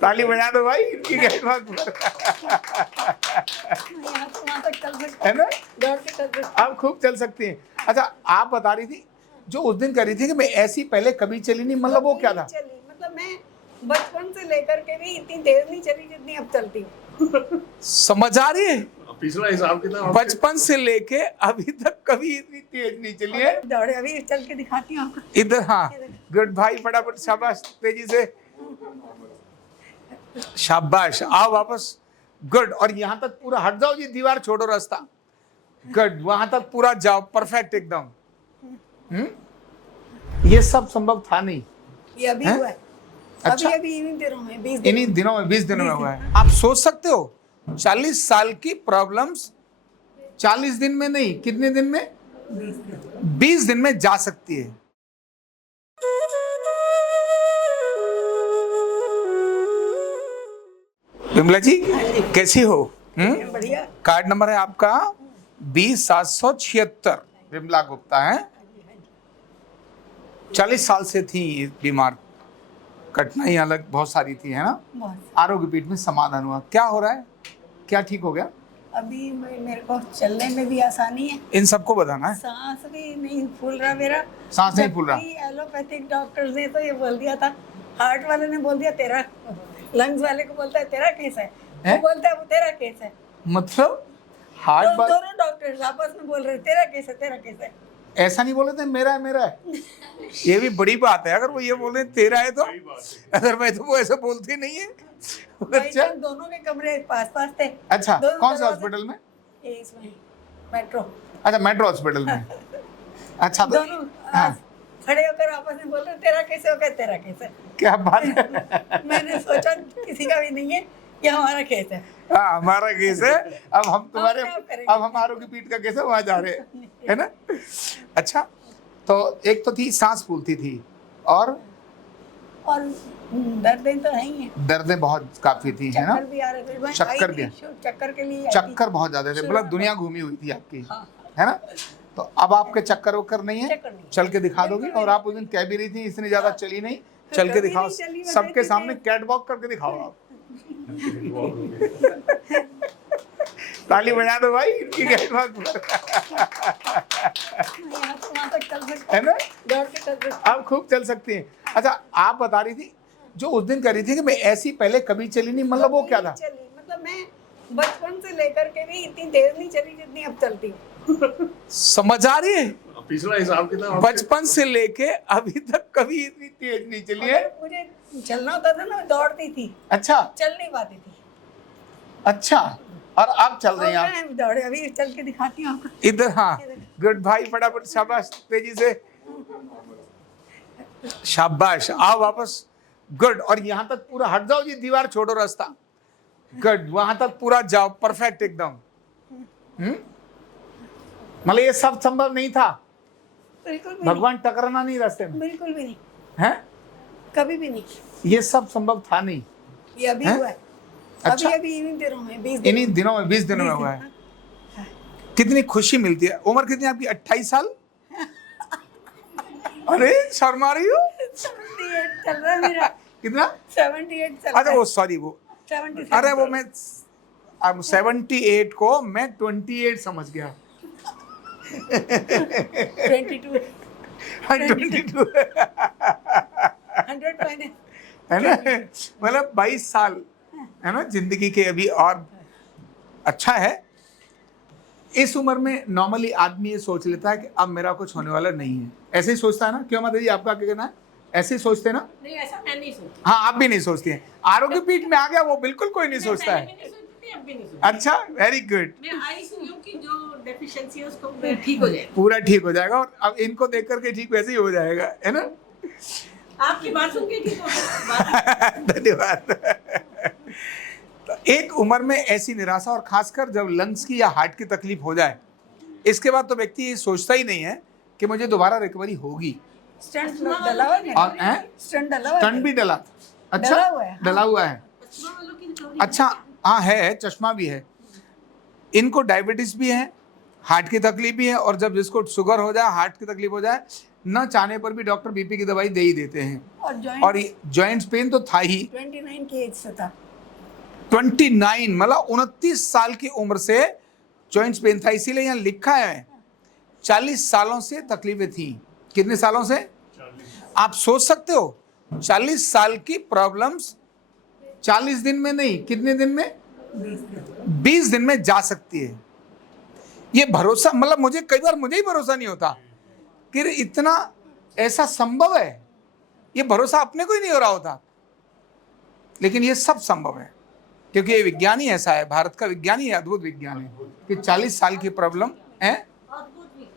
ताली बजा दो भाई इनकी गैरबात है ना, आप खूब चल सकती हैं। अच्छा, आप बता रही थी जो उस दिन कह रही थी कि मैं ऐसी पहले कभी चली नहीं, मतलब वो क्या था? मतलब मैं बचपन से लेकर के भी इतनी देर नहीं चली जितनी अब चलती हूँ। समझ आ रही है? पिछला हिसाब किताब बचपन से लेके अभी तक कभी इतनी तेज नहीं चली है। दौड़े अभी चल के दिखाती हूँ आपको। इधर, हाँ गुड भाई, फटाफट शाबाश, तेजी से शाबाश, आओ वापस, गुड। और यहाँ तक पूरा हट जाओ जी, दीवार छोड़ो रास्ता, गुड, वहां तक पूरा जाओ, परफेक्ट एकदम। ये सब संभव था नहीं, ये अभी हुआ है। अच्छा, अभी इन्हीं दिनों में 20 इन्हीं दिनों में 20 दिनों में हुआ है। आप सोच सकते हो 40 साल की प्रॉब्लम्स 40 दिन में नहीं, कितने दिन में? 20 दिन में जा सकती है। विमला जी कैसी हो? बढ़िया। कार्ड नंबर है आपका 20,776। विमला गुप्ता है, 40 साल से थी बीमार, कठिनाई अलग बहुत सारी थी, है ना? आरोग्य पीठ में समाधान हुआ। क्या हो रहा है, क्या ठीक हो गया? अभी मेरे को चलने में भी आसानी है, इन सबको बताना है। सांस भी नहीं फूल रहा मेरा, सांस नहीं फूल रहा। एलोपैथिक डॉक्टर ने तो ये बोल दिया था, हार्ट वाले ने बोल दिया तेरा, लंग्स वाले को बोलता है तेरा केस है, वो बोलता है वो तेरा केस है। मतलब हार्ट तो दोनों डॉक्टर्स आपस में बोल रहे तेरा केस है, तेरा केस है। ऐसा नहीं बोले थे मेरा है मेरा है। ये भी बड़ी बात है, अगर वो ये बोले तेरा है तो, अगर मैं तो वो ऐसा बोलते नहीं है। अच्छा, दोनों के कमरे पास पास थे। अच्छा, कौन से हॉस्पिटल में? इसमें मेट्रो। अच्छा, मेट्रो हॉस्पिटल में। अच्छा, तो दोनों खड़े होकर आपस में बोल रहे तेरा कैसे हो गया, तेरा कैसे। क्या बात है। मैंने सोचा किसी का भी नहीं है, ये हमारा केस है। हाँ, हमारा केस है, अब हम तुम्हारे, अब हम आरोग्य पीठ का केस है, वहां जा रहे हैं, है ना? अच्छा, तो एक तो थी सांस फूलती थी, और दर्दें तो नहीं है, दर्दें बहुत काफी थी, है ना? चक्कर भी आ रहे थे। चक्कर भी, चक्कर के लिए चक्कर बहुत ज्यादा थे, मतलब दुनिया घूमी हुई थी आपकी, है ना? तो अब आपके चक्कर वक्कर नहीं है, चल के दिखा दोगी। और आप उस दिन कह भी रही थी इतनी ज्यादा चली नहीं, चल के दिखाओ, सबके सामने कैट वॉक करके दिखाओ आप। ताली बजा दो भाई इनकी कैट वॉक है ना, आप खूब चल सकती हैं। अच्छा, आप बता रही थी जो उस दिन कह रही थी कि मैं ऐसी पहले कभी चली नहीं, मतलब वो क्या था? मतलब मैं बचपन से लेकर के भी इतनी देर नहीं चली जितनी अब चलती हूँ। समझ आ रही है? पिछला हिसाब किताब बचपन से लेके अभी तक कभी इतनी तेज नहीं चली है। मुझे चलना होता था ना, मैं दौड़ती थी। अच्छा, चल नहीं पाती थी। अच्छा, और अब चल रही हैं आप? मैं दौड़े अभी चल के दिखाती हूँ आपको। इधर, हाँ गुड भाई, फटाफट शाबाश, तेजी से शाबाश, आओ वापस, गुड। और यहाँ तक पूरा हट जाओ जी, दीवार छोड़ो रास्ता, गुड, वहां तक पूरा जाओ, परफेक्ट एकदम। मतलब ये सब संभव नहीं था, बिल्कुल भी भगवान टकराना नहीं रास्ते में, नहीं, बिल्कुल भी नहीं, है कभी भी नहीं। ये सब संभव था नहीं, ये अभी हुआ है। अच्छा, अभी इन्हीं दिनों में 20 इन्हीं दिनों में 20 दिनों में हुआ है। कितनी खुशी मिलती है। उम्र कितनी आपकी? 28 साल। अरे शर्मा रही हो? 78 चल रहा है मेरा। कितना? 78 चल रहा है। अरे वो सॉरी, वो 77 अरे वो मैं 78 को मैं 28 समझ गया। 22 22 100 है ना, मतलब 22 साल, है ना, जिंदगी के अभी। और अच्छा है, इस उम्र में नॉर्मली आदमी ये सोच लेता है कि अब मेरा कुछ होने वाला नहीं है, ऐसे ही सोचता है ना? क्यों माता जी, आपका क्या कहना है? ऐसे ही सोचते हैं ना? नहीं, ऐसा मैं नहीं सोचती। हाँ, आप भी नहीं सोचती हैं। आरोग्य पीठ में आ गया वो बिल्कुल कोई नहीं सोचता है। अच्छा, वेरी गुड। जो डेफिशिएंसी है उसको ठीक हो जाएगा, पूरा ठीक हो जाएगा, और अब इनको देख करके ठीक वैसे ही हो जाएगा, है ना? आपकी बात सुन के ठीक हो जाएगा। धन्यवाद। तो एक उम्र में ऐसी निराशा, और खासकर जब लंग्स की या हार्ट की तकलीफ हो जाए, इसके बाद तो व्यक्ति ये सोचता ही नहीं है कि मुझे दोबारा रिकवरी होगी। स्टंट डला हुआ है, और स्टंट भी डला था? अच्छा, डला हुआ है। अच्छा, हाँ है, चश्मा भी है। इनको डायबिटीज भी है, हार्ट की तकलीफ भी है, और जब जिसको शुगर हो जाए, हार्ट की तकलीफ हो जाए, न चाहने पर भी डॉक्टर बीपी की दवाई दे ही देते हैं। और और जॉइंट्स पेन तो था ही। 29 की एज से था। 29 मतलब 29 साल की उम्र से जॉइंट्स पेन था। इसीलिए यहाँ लिखा है 40 सालों से तकलीफें थी। कितने सालों से? 40। आप सोच सकते हो 40 साल की प्रॉब्लम्स 40 दिन में नहीं, कितने दिन में? 20 दिन में जा सकती है। ये भरोसा, मतलब मुझे कई बार मुझे ही भरोसा नहीं होता कि इतना ऐसा संभव है। ये भरोसा अपने को ही नहीं हो रहा होता, लेकिन ये सब संभव है क्योंकि ये विज्ञान ही ऐसा है। भारत का विज्ञान ही अद्भुत विज्ञान है कि 40 साल की प्रॉब्लम है,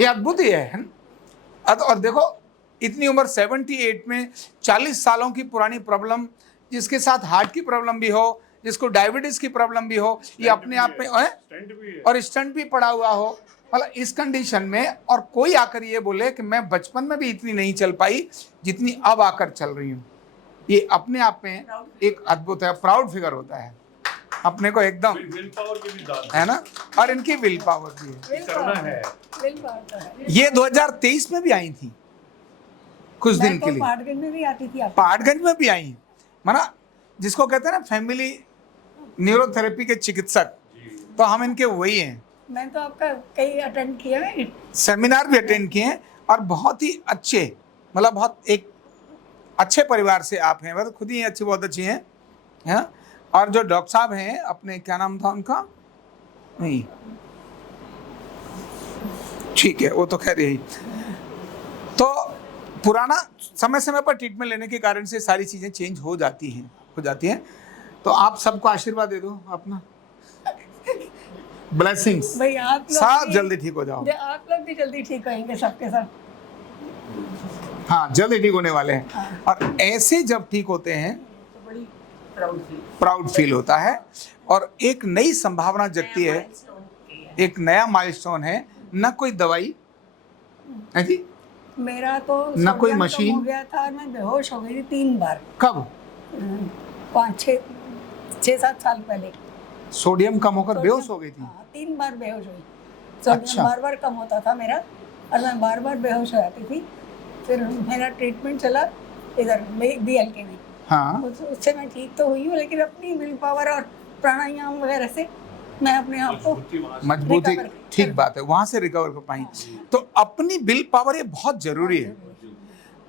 ये अद्भुत ही है ना? और देखो इतनी उम्र 78 में 40 सालों की पुरानी प्रॉब्लम, जिसके साथ हार्ट की प्रॉब्लम भी हो, जिसको डायबिटीज की प्रॉब्लम भी हो, ये अपने आप में है और स्टंट भी पड़ा हुआ हो, मतलब इस कंडीशन में, और कोई आकर ये बोले कि मैं बचपन में भी इतनी नहीं चल पाई जितनी अब आकर चल रही हूँ, ये अपने आप में एक अद्भुत है, प्राउड फिगर होता है अपने को एकदम, है ना? और इनकी विल पावर भी है। ये 2023 में भी आई थी कुछ दिन के लिए। पहाड़गंज में भी आती थी। पहाड़गंज में भी आई, माना जिसको कहते हैं ना फैमिली न्यूरोथेरेपी के चिकित्सक, तो हम इनके वही हैं। मैं तो आपका कई अटेंड किया है, सेमिनार भी अटेंड किए हैं और बहुत ही अच्छे, मतलब बहुत एक अच्छे परिवार से आप हैं, मतलब खुद ही अच्छी, बहुत अच्छी हैं, है ना? और जो डॉक्टर साहब हैं अपने, क्या नाम था उनका? नहीं, ठीक है, वो तो खैर यही। तो पुराना समय समय पर ट्रीटमेंट लेने के कारण से सारी चीजें चेंज हो जाती हैं। तो आप सबको आशीर्वाद दे दो अपना, ब्लेसिंग्स भाई। आप लोग सब जल्दी ठीक हो जाओ। आप लोग भी जल्दी ठीक होंगे सबके सब। हाँ, जल्दी ठीक होने वाले हैं। और ऐसे जब ठीक होते हैं तो बड़ी प्राउड फील होता है और एक नई संभावना जगती है, एक नया माइलस्टोन है। न कोई दवाई है जी, मेरा तो न कोई सोडियम मशीन। कम हो गया था और मैं बेहोश हो गई थी 3 बार। कब? 6-7 साल पहले सोडियम कम होकर बेहोश हो गई थी? 3 बार बेहोश हुई। सोडियम अच्छा। बार बार कम होता था मेरा और मैं बार बार बेहोश हो जाती थी। फिर मेरा ट्रीटमेंट चला इधर BLK में। हाँ, उससे मैं ठीक तो हुई हूँ, लेकिन अपनी विल पावर और प्राणायाम वगैरह से मैं अपने आप को मजबूती, recover ठीक बात है, वहां से रिकवर कर पाई। तो अपनी विल पावर ये बहुत जरूरी है।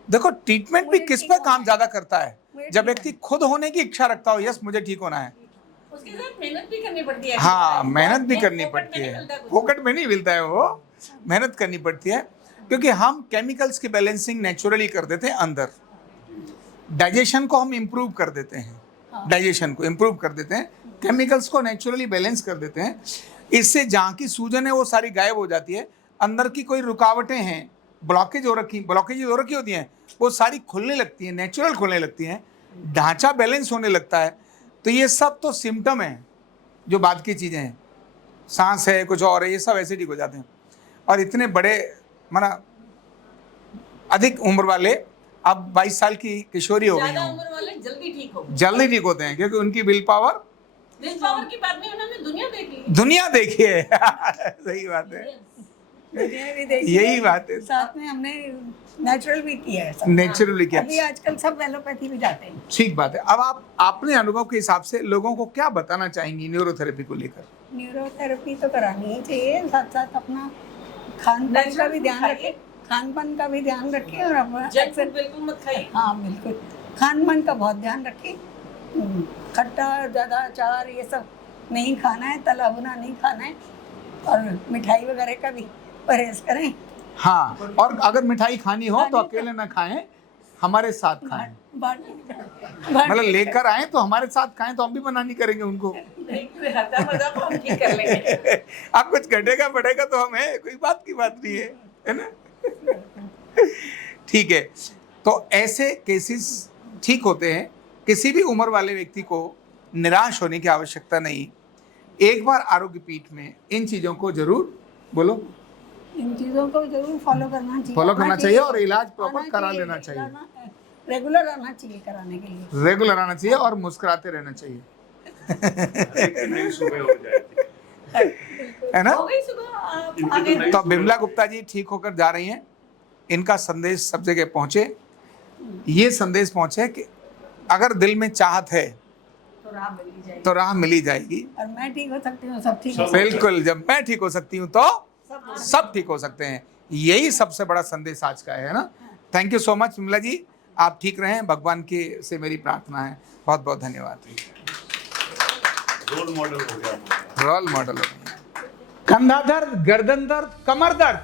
देखो ट्रीटमेंट भी किस पे काम ज्यादा करता है? जब व्यक्ति खुद होने की इच्छा रखता हो, यस मुझे ठीक होना है, उसके साथ मेहनत भी करनी पड़ती है। हाँ मेहनत भी करनी पड़ती है, फोकट में नहीं मिलता है, वो मेहनत करनी पड़ती है। क्योंकि हम केमिकल्स की बैलेंसिंग नेचुरली कर देते हैं अंदर, डाइजेशन को हम इम्प्रूव कर देते हैं, डाइजेशन को इम्प्रूव कर देते हैं, केमिकल्स को नेचुरली बैलेंस कर देते हैं। इससे जहाँ की सूजन है वो सारी गायब हो जाती है। अंदर की कोई रुकावटें हैं, ब्लॉकेज हो रखी होती हैं, वो सारी खुलने लगती हैं, नेचुरल खुलने लगती हैं, ढांचा बैलेंस होने लगता है। तो ये सब तो सिम्टम है, जो बाद की चीज़ें हैं, सांस है, कुछ और है, ये सब ऐसे ठीक हो जाते हैं। और इतने बड़े, माना अधिक उम्र वाले, अब 22 साल की किशोरी हो गई ज्यादा हैं, उम्र वाले जल्दी ठीक हो जल्दी ठीक होते हैं क्योंकि उनकी विल पावर की बात नहीं, उन्होंने दुनिया देख ली। दुनिया देखी है। सही बात है, दुनिया भी देखी यही है, बात है, साथ में हमने नेचुरल भी किया है सब। नेचुरली किया। अभी आजकल सब एलोपैथी भी जाते हैं। ठीक बात है। अब आप अपने अनुभव के हिसाब से लोगों को क्या बताना चाहेंगी न्यूरोथेरेपी को लेकर? न्यूरोथेरेपी तो करानी ही चाहिए, साथ साथ अपना खान पान का भी ध्यान रखें, खान पान का भी ध्यान रखें और अपना जंक फूड बिल्कुल मत खाइए। हाँ बिल्कुल, खान पान का बहुत ध्यान रखें। खट्टा ज़्यादा, अचार ये सब नहीं खाना है, तला भुना नहीं खाना है, और मिठाई वगैरह का भी परहेज करें। हाँ, और अगर मिठाई खानी हो तो अकेले ना खाएं, हमारे साथ खाएं, मतलब लेकर आए तो हमारे साथ खाएं, तो हम भी मना नहीं करेंगे उनको। हम ठीक कर लेंगे। आप कुछ घटेगा बढ़ेगा तो हम है, कोई बात की बात नहीं है ना? ठीक है। तो ऐसे केसेस ठीक होते हैं। किसी भी उम्र वाले व्यक्ति को निराश होने की आवश्यकता नहीं। एक बार आरोग्य पीठ में इन चीजों को जरूर बोलो, इन चीज़ों को जरूर फॉलो करना चाहिए, फॉलो करना चाहिए और इलाज प्रॉपर करा लेना चाहिए, रेगुलर आना चाहिए कराने के लिए, रेगुलर आना चाहिए और मुस्कुराते रहना चाहिए। सुबह हो जाएगी, है ना? हो गई सुबह, आप आगे। तो बिमला गुप्ता जी ठीक होकर जा रही हैं इनका संदेश सब जगह पहुंचे। ये संदेश पहुंचे कि अगर दिल में चाहत है तो राह मिली जाएगी। तो राह मिली जाएगी। और मैं ठीक हो सकती हूँ, सब ठीक हो सकते बिल्कुल, जब मैं ठीक हो सकती हूँ तो सब ठीक हो सकते हैं। यही सबसे बड़ा संदेश आज का है ना। Thank you so much Vimla ji, आप ठीक रहें, भगवान की से मेरी प्रार्थना है। बहुत बहुत धन्यवाद। रोल मॉडल हो गया। रोल मॉडल हो गया। कंधा दर्द, गर्दन दर्द, कमर दर्द,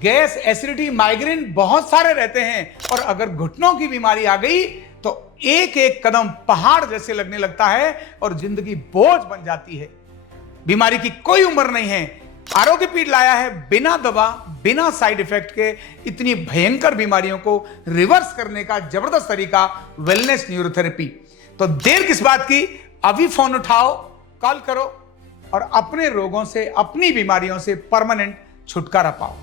गैस, एसिडिटी, माइग्रेन बहुत सारे रहते हैं, और अगर घुटनों की बीमारी आ गई तो एक एक कदम पहाड़ जैसे लगने लगता है और जिंदगी बोझ बन जाती है। बीमारी की कोई उम्र नहीं है। आरोग्य पीठ लाया है बिना दवा, बिना साइड इफेक्ट के इतनी भयंकर बीमारियों को रिवर्स करने का जबरदस्त तरीका, वेलनेस न्यूरोथेरेपी। तो देर किस बात की, अभी फोन उठाओ, कॉल करो और अपने रोगों से, अपनी बीमारियों से परमानेंट छुटकारा पाओ।